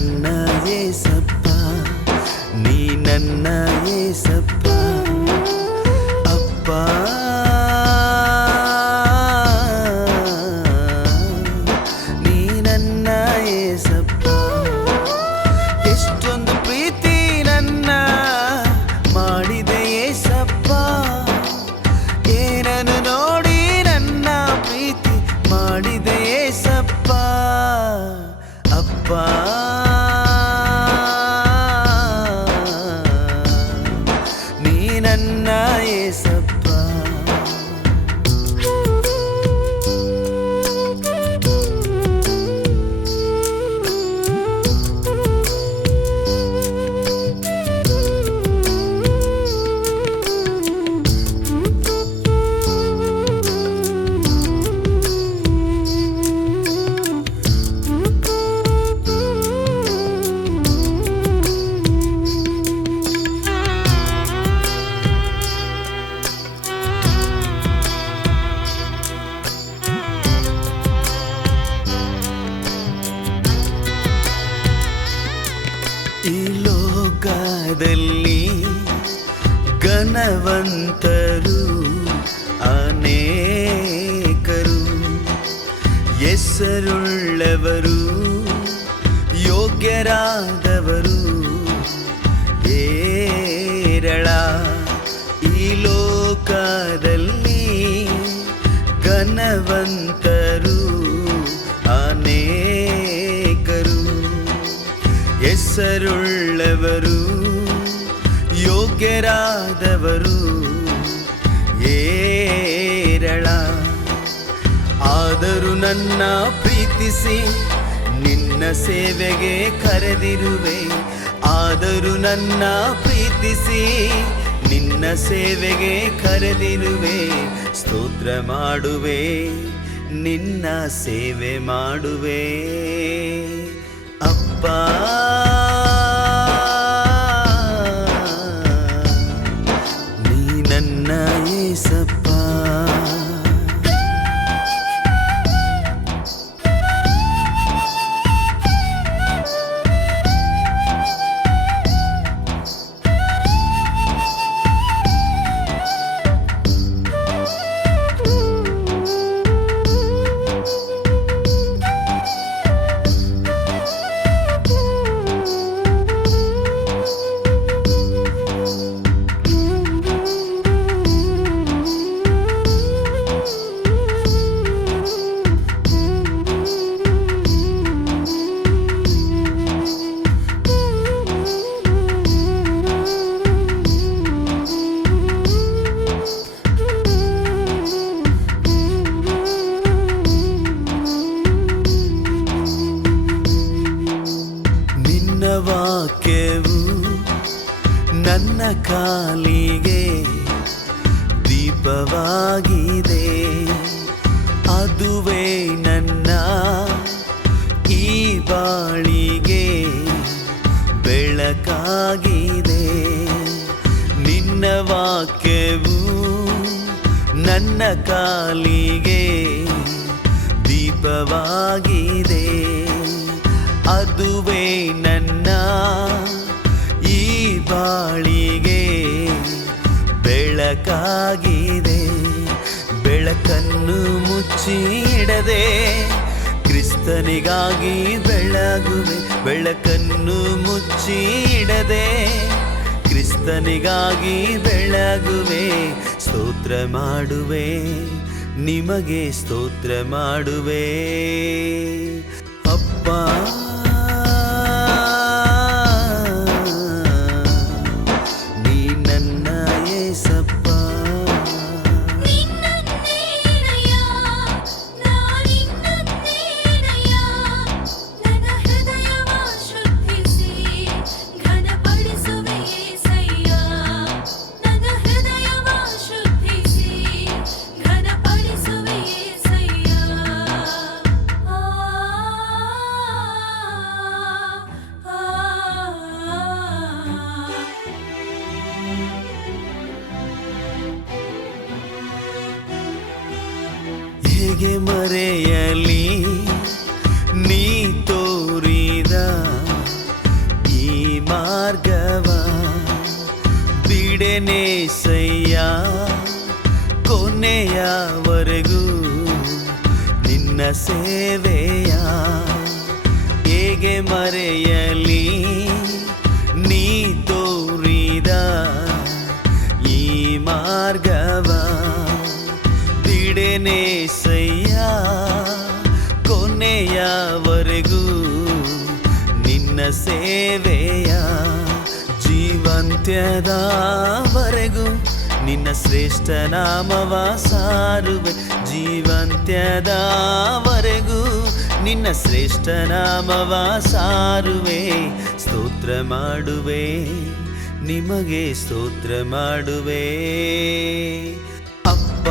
ನನ್ನ ಏಸಪ್ಪ ನೀ ನನ್ನ ಏಸಪ್ಪ ಅಪ್ಪ. ನೀ ನನ್ನ ಏಸಪ್ಪ ಎಷ್ಟೊಂದು ಪ್ರೀತಿ ನನ್ನ ಮಾಡಿದೆ ಏಸಪ್ಪ ಏನನ್ನು ನೋಡಿ ನನ್ನ ಪ್ರೀತಿ ಮಾಡಿದೆ ಏಸಪ್ಪ ಅಪ್ಪ. ಲೋಕದಲ್ಲಿ ಘನವಂತರು ಅನೇಕರು. ಹೆಸರುಳ್ಳವರು ಯೋಗ್ಯರಾದವರು. ಏರಳ ಈ ಲೋಕದಲ್ಲಿ ಘನವಂತರು ಅನೇಕರು. ಹೆಸರುಳ್ಳವರು ಯೋಗ್ಯರಾದವರು. ಏರಳ ಆದರೂ ನನ್ನ ಪ್ರೀತಿಸಿ ನಿನ್ನ ಸೇವೆಗೆ ಕರೆದಿರುವೆ. ಆದರೂ ನನ್ನ ಪ್ರೀತಿಸಿ ನಿನ್ನ ಸೇವೆಗೆ ಕರೆದಿರುವೆ. ಸ್ತೋತ್ರ ಮಾಡುವೆ, ನಿನ್ನ ಸೇವೆ ಮಾಡುವೆ. ಅಪ್ಪ. ಕಾಲಿಗೆ ದೀಪವಾಗಿದೆ. ಅದುವೇ ನನ್ನ ಈ ಬಾಳಿಗೆ ಬೆಳಕಾಗಿದೆ. ನಿನ್ನ ವಾಕ್ಯವು ನನ್ನ ಕಾಲಿಗೆ ದೀಪವಾಗಿದೆ. ಅದುವೇ ನನ್ನ ಈ ಬಾಳಿಗೆ ಬೆಳಕಾಗಿದೆ. ಬೆಳಕನ್ನು ಮುಚ್ಚಿ ಇಡದೆ ಕ್ರಿಸ್ತನಿಗಾಗಿ ಬೆಳಗುವೆ. ಬೆಳಕನ್ನು ಮುಚ್ಚಿ ಇಡದೆ ಕ್ರಿಸ್ತನಿಗಾಗಿ ಬೆಳಗುವೆ. ಸ್ತೋತ್ರ ಮಾಡುವೆ. ನಿಮಗೆ ಸ್ತೋತ್ರ ಮಾಡುವೆ. ಅಪ್ಪ. ಮರೆಯಲಿ, ನೀ ತೋರಿದ ಈ ಮಾರ್ಗವ ಬಿಡನೆ ಸಯ್ಯ, ಕೊನೆಯವರೆಗೂ ನಿನ್ನ ಸೇವೆಯ ಹೇಗೆ ಮರೆಯಲಿ, ನೀ ತೋರಿದ ಈ ಮಾರ್ಗವ ಬಿಡನೆ ಸಯ್ಯ. ಕೊನೆಯವರೆಗೂ ನಿನ್ನ ಸೇವೆಯ ಜೀವಂತ್ಯದವರೆಗೂ ನಿನ್ನ ಶ್ರೇಷ್ಠ ನಾಮವ ಸಾರುವೆ. ಜೀವಂತ್ಯದವರೆಗೂ ನಿನ್ನ ಶ್ರೇಷ್ಠ ನಾಮವ ಸಾರುವೆ. ಸ್ತೋತ್ರ ಮಾಡುವೆ, ನಿಮಗೆ ಸ್ತೋತ್ರ ಮಾಡುವೆ. ಅಪ್ಪ